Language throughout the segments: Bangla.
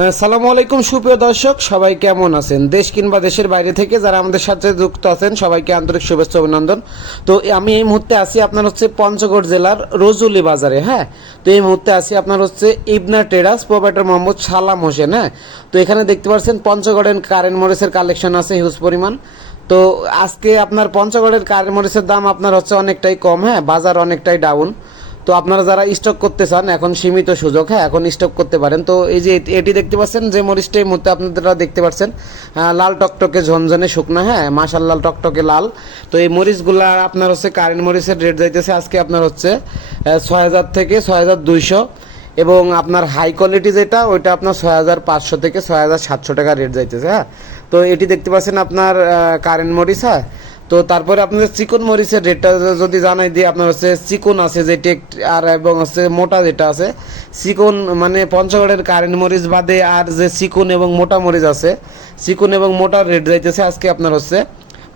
সালামু আলাইকুম, সুপ্রিয় দর্শক, সবাই কেমন আছেন? দেশ কিংবা দেশের বাইরে থেকে যারা আমাদের সাথে যুক্ত আছেন, সবাইকে আন্তরিক শুভেচ্ছা অভিনন্দন। তো আমি এই মুহূর্তে আছি আপনার হচ্ছে পঞ্চগড় জেলার রজুলি বাজারে হ্যাঁ? তো এই মুহূর্তে আছি আপনার হচ্ছে ইবনা টেরাস প্রোপাইটার মোহাম্মদ সালাম হোসেন হ্যাঁ? তো এখানে দেখতে পাচ্ছেন পঞ্চগড়ের কারেন্ট মরিচের কালেকশন আছে, হিউজ পরিমাণ। তো আজকে আপনার পঞ্চগড়ের কারেন্ট মরিচের দাম আপনার হচ্ছে অনেকটাই কম হ্যাঁ? বাজার অনেকটাই ডাউন তো আপনারা যারা স্টক করতে চান, এখন সীমিত সুযোগ হ্যাঁ এখন স্টক করতে পারেন। তো এই যে এটি- দেখতে পাচ্ছেন, যে মরিচটা এই মুহূর্তে আপনারা দেখতে পাচ্ছেন লাল টকটকে ঝনঝনে শুকনা হ্যাঁ মাসাল মাশাল্লাল টকটকে লাল। তো এই মরিচগুলা আপনার হচ্ছে কারেন্ট মরিচের রেট যাইতেছে, আজকে আপনার হচ্ছে ছয় হাজার থেকে ছয় হাজার দুইশো এবং আপনার হাই কোয়ালিটি যেটা, ওইটা আপনার ছয় হাজার পাঁচশো থেকে ছয় হাজার সাতশো টাকা রেট যাইতেছে হ্যাঁ। তো এটি দেখতে পাচ্ছেন আপনার কারেন্ট মরিচ হ্যাঁ তো তারপরে আপনাদের চিকন মরিচের রেটটা যদি জানাই দিই, আপনার হচ্ছে চিকন আছে যেটি আর এবং হচ্ছে মোটা যেটা আছে, চিকন মানে পঞ্চগড়ের কারেন্ট মরিচ বাদে আর যে চিকন এবং মোটা মরিচ আছে, চিকন এবং মোটার রেট যাইতেছে আজকে আপনার হচ্ছে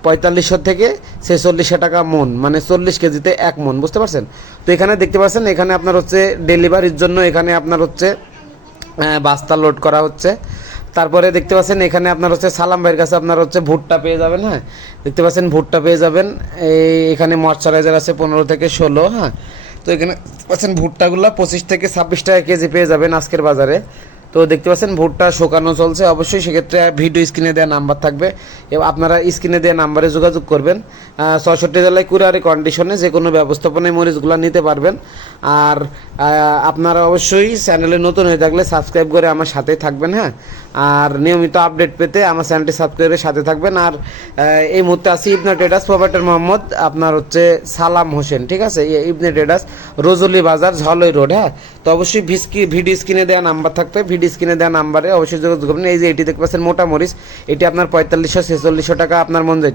পঁয়তাল্লিশশো থেকে ছেচল্লিশশো টাকা মন মানে চল্লিশ কেজিতে এক মন, বুঝতে পারছেন? তো এখানে দেখতে পাচ্ছেন, এখানে আপনার হচ্ছে ডেলিভারির জন্য এখানে আপনার হচ্ছে বাস্তা লোড করা হচ্ছে। তারপরে দেখতে পাচ্ছেন এখানে আপনার হচ্ছে সালাম ভাইয়ের কাছে আপনার হচ্ছে ভুট্টা পেয়ে যাবেন হ্যাঁ? দেখতে পাচ্ছেন ভুট্টা পেয়ে যাবেন। এই এখানে মশ্চারাইজার আছে পনেরো থেকে ষোলো হ্যাঁ? তো এখানে পাচ্ছেন ভুট্টাগুলো পঁচিশ থেকে ছাব্বিশ টাকা কেজি পেয়ে যাবেন আজকের বাজারে। তো দেখতে পাচ্ছেন, ভোটটা শোকানো চলছে। অবশ্যই সেক্ষেত্রে ভিডিও স্ক্রিনে দেওয়া নাম্বার থাকবে। এবং, আপনারা স্ক্রিনে দেওয়া নাম্বারে যোগাযোগ করবেন। ছয়ষট্টি জেলায় কুরিয়ারি কন্ডিশনে যে কোনো ব্যবস্থাপনায় মরিচগুলো নিতে পারবেন। আর আপনারা অবশ্যই চ্যানেলে নতুন হয়ে থাকলে সাবস্ক্রাইব করে আমার সাথেই থাকবেন হ্যাঁ? আর নিয়মিত আপডেট পেতে আমার চ্যানেলটি সাবস্ক্রাইবের সাথে থাকবেন। আর এই মুহূর্তে আছি ইবনা টেডাস প্রোভাইটার মোহাম্মদ, আপনার হচ্ছে সালাম হোসেন, ঠিক আছে? ইবনে টেডাস রোজলি বাজার ঝলই রোড হ্যাঁ? তো অবশ্যই ভিডিও স্ক্রিনে দেওয়া নাম্বার থাকবে, ভিডিও স্ক্রিনে দেওয়া নাম্বারে অবশ্যই যোগাযোগ করবেন। এই যে এটি দেখতে পাচ্ছেন মোটা মরিচ, এটি আপনার পঁয়তাল্লিশশো ছেচল্লিশশো টাকা আপনার মন যাই